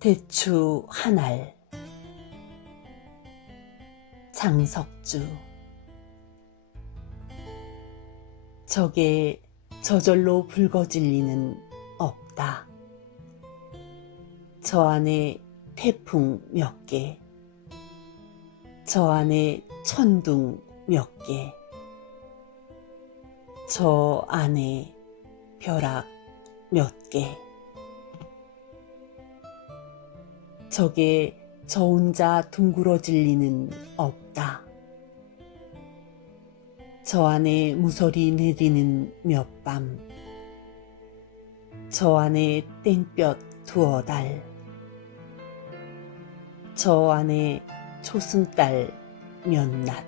대추 한 알 장석주 적에 저절로 붉어질 리는 없다. 저 안에 태풍 몇 개, 저 안에 천둥 몇 개, 저 안에 벼락 몇 개. 적에 저 혼자 둥그러질 리는 없다. 저 안에 무서리 내리는 몇 밤, 저 안에 땡볕 두어 달, 저 안에 초승달 몇 낮,